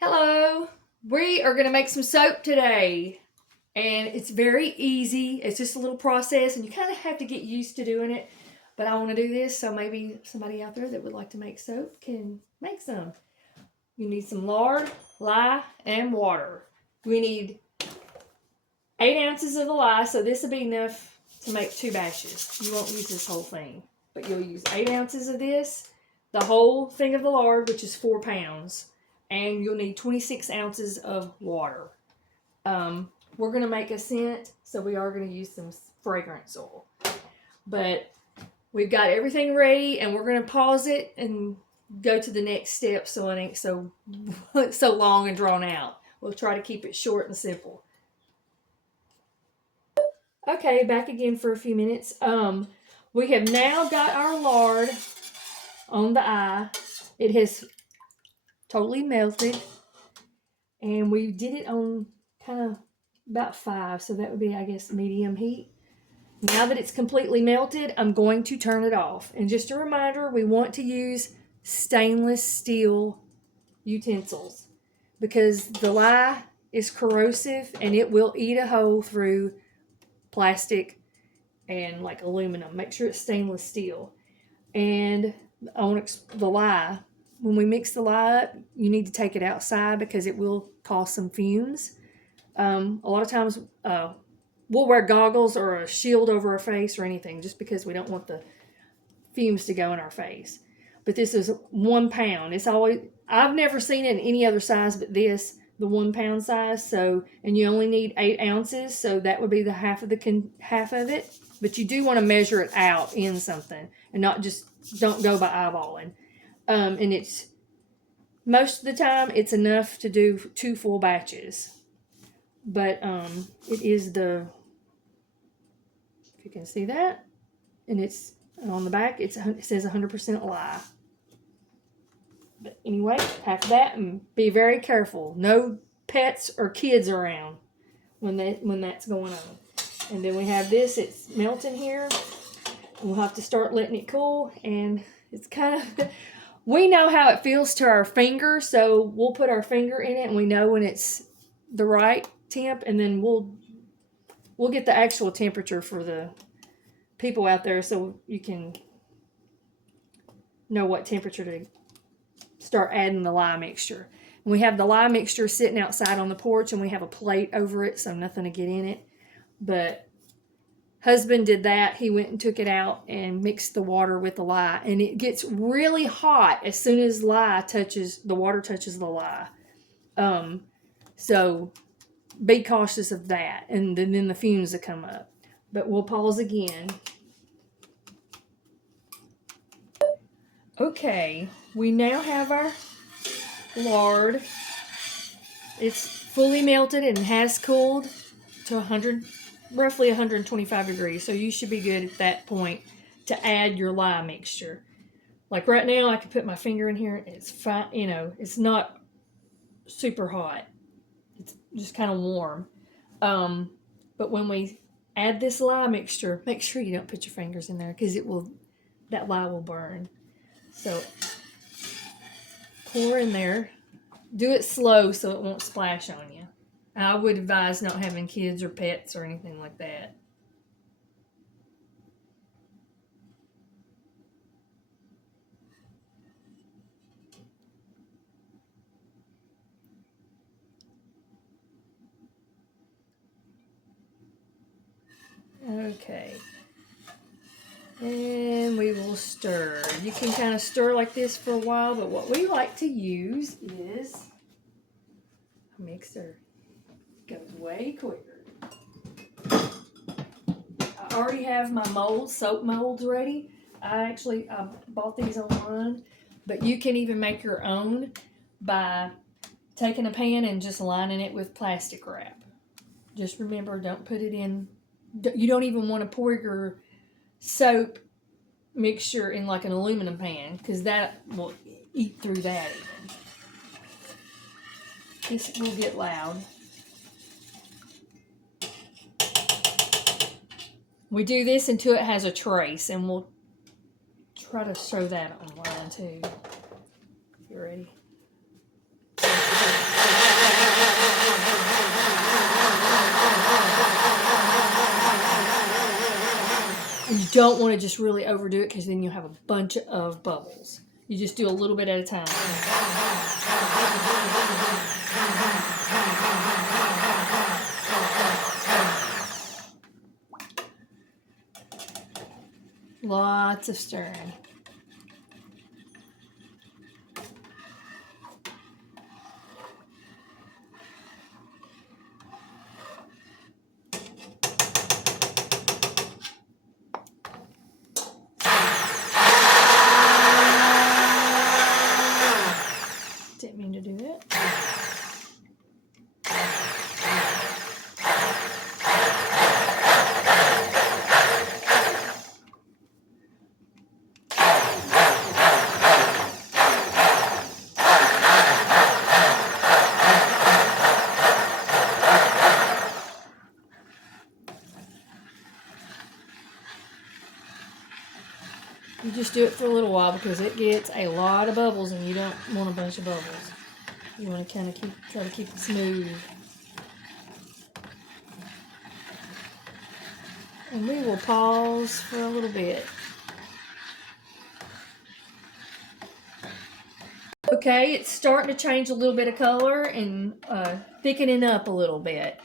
Hello, we are going to make some soap today, and it's very easy. It's just a little process, and you kind of have to get used to doing it. But I want to do this, so maybe somebody out there that would like to make soap can make some. You need some lard, lye, and water. We need 8 ounces of the lye, so this will be enough to make 2 batches. You won't use this whole thing, but you'll use 8 ounces of this, the whole thing of the lard, which is 4 pounds, and you'll need 26 ounces of water. We're going to make a scent, so we are going to use some fragrance oil. But we've got everything ready, and we're going to pause it and go to the next step so it ain't so long and drawn out. We'll try to keep it short and simple. Okay, back again for a few minutes. We have now got our lard on the eye. It has totally melted, and we did it on kind of about 5, so that would be, I guess, medium heat. Now that it's completely melted, I'm going to turn it off. And just a reminder, we want to use stainless steel utensils because the lye is corrosive and it will eat a hole through plastic and like aluminum. Make sure it's stainless steel. And the lye, when we mix the lye up, you need to take it outside because it will cause some fumes. A lot of times we'll wear goggles or a shield over our face or anything just because we don't want the fumes to go in our face. But this is 1 pound. I've never seen it in any other size but this, the 1 pound size. So, and you only need 8 ounces, so that would be the half of it. But you do want to measure it out in something and not just don't go by eyeballing. And it's most of the time it's enough to do 2 full batches. But it is if you can see that, and it's on the back, it says 100% lye. But anyway, half of that, and be very careful. No pets or kids around when that's going on. And then we have this, it's melting here. We'll have to start letting it cool, and it's kind of, we know how it feels to our finger, so we'll put our finger in it, and we know when it's the right temp, and then we'll get the actual temperature for the people out there so you can know what temperature to start adding the lye mixture. And we have the lye mixture sitting outside on the porch, and we have a plate over it so nothing to get in it. But husband did that. He went and took it out and mixed the water with the lye, and it gets really hot as soon as the water touches the lye. So be cautious of that, and then the fumes will come up. But we'll pause again. Okay, we now have our lard. It's fully melted and has cooled to roughly 125 degrees. So you should be good at that point to add your lye mixture. Like right now, I can put my finger in here. And it's fine. It's not super hot. It's just kind of warm. But when we add this lye mixture, make sure you don't put your fingers in there because that lye will burn. So pour in there. Do it slow so it won't splash on you. I would advise not having kids or pets or anything like that. Okay. And we will stir. You can kind of stir like this for a while, but what we like to use is a mixer. Goes way quicker. I already have my soap molds ready. I bought these online, but you can even make your own by taking a pan and just lining it with plastic wrap. Just remember, don't put it in. You don't even want to pour your soap mixture in like an aluminum pan because that will eat through that even. This will get loud. We do this until it has a trace, and we'll try to show that online too. You ready? don't want to just really overdo it because then you'll have a bunch of bubbles. You just do a little bit at a time. Lots of stirring. Didn't mean to do that. You just do it for a little while because it gets a lot of bubbles and you don't want a bunch of bubbles. You want to kind of try to keep it smooth. And we will pause for a little bit. Okay, it's starting to change a little bit of color and thickening up a little bit.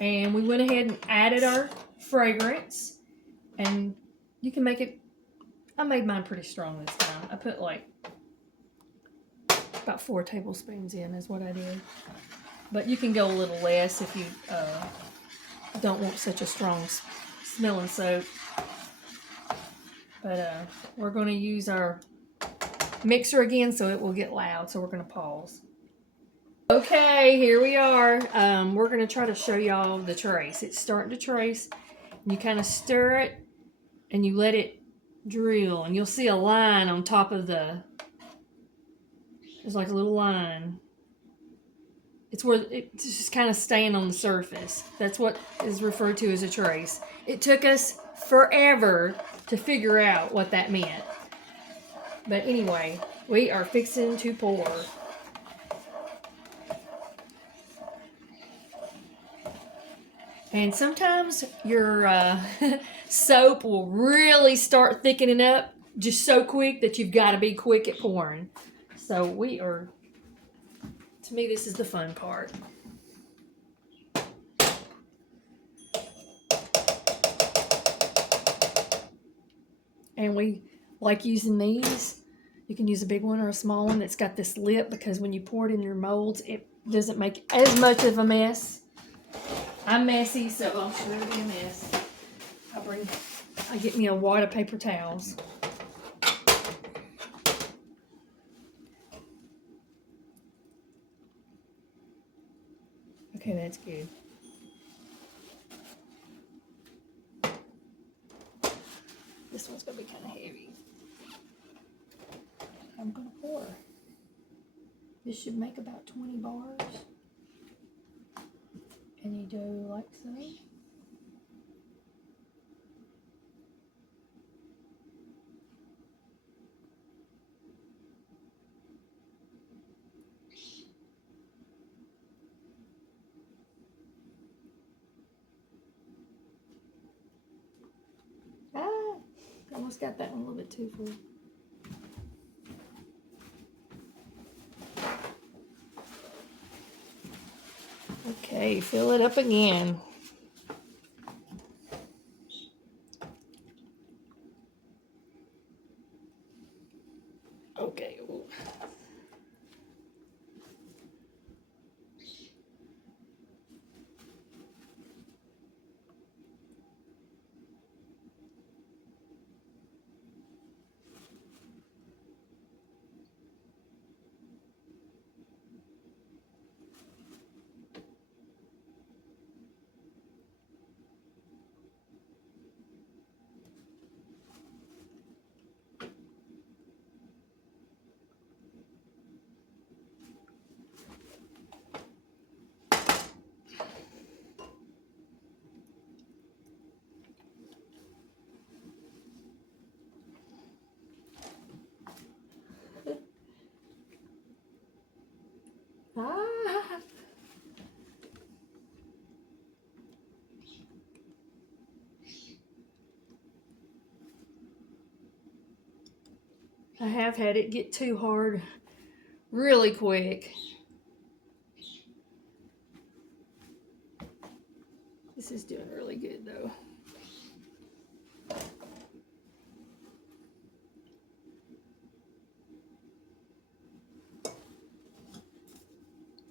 And we went ahead and added our fragrance. And you can make it, I made mine pretty strong this time. I put like about 4 tablespoons in is what I did. But you can go a little less if you don't want such a strong smelling soap. But we're going to use our mixer again so it will get loud. So we're going to pause. Okay, here we are. We're going to try to show y'all the trace. It's starting to trace. You kind of stir it and you let it drill. And you'll see a line on top of the... There's like a little line. It's where it's just kind of staying on the surface. That's what is referred to as a trace. It took us forever to figure out what that meant. But anyway, we are fixing to pour. And sometimes your soap will really start thickening up just so quick that you've got to be quick at pouring. So we are, to me, this is the fun part. And we like using these. You can use a big one or a small one that's got this lip because when you pour it in your molds, it doesn't make as much of a mess. I'm messy, so I'm sure it'll be a mess. I get me a wad of paper towels. Okay, that's good. This one's going to be kind of heavy. I'm going to pour. This should make about 20 bars. And you do like so. Almost got that one a little bit too full. Okay, fill it up again. Okay. Ooh. I have had it get too hard really quick. This is doing really good though.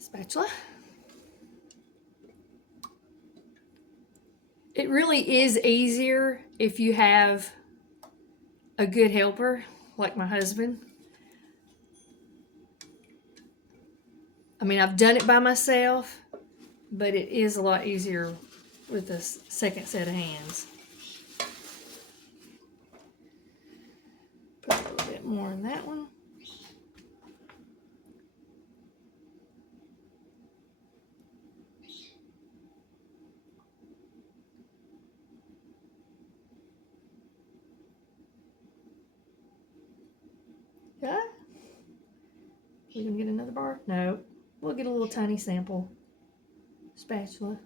Spatula. It really is easier if you have a good helper like my husband. I mean, I've done it by myself, but it is a lot easier with a second set of hands. Put a little bit more in that one. Yeah. We gonna get another bar? No. We'll get a little tiny sample spatula.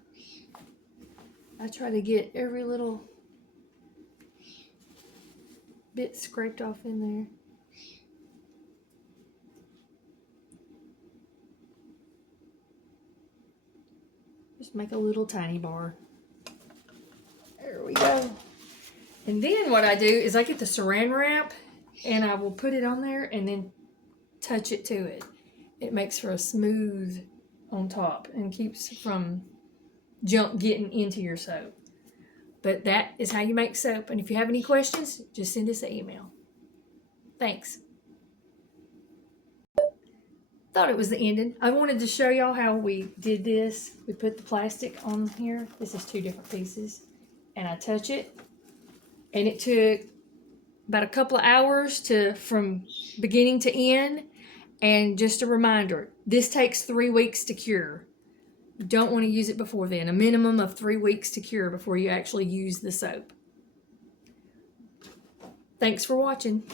I try to get every little bit scraped off in there. Just make a little tiny bar. There we go. And then what I do is I get the saran wrap and I will put it on there and then touch it to it. It makes for a smooth on top and keeps from junk getting into your soap. But that is how you make soap. And if you have any questions, just send us an email. Thanks. Thought it was the ending. I wanted to show y'all how we did this. We put the plastic on here. This is 2 different pieces. And I touch it. And it took about a couple of hours from beginning to end. And just a reminder, this takes 3 weeks to cure. You don't want to use it before then. A minimum of 3 weeks to cure before you actually use the soap. Thanks for watching.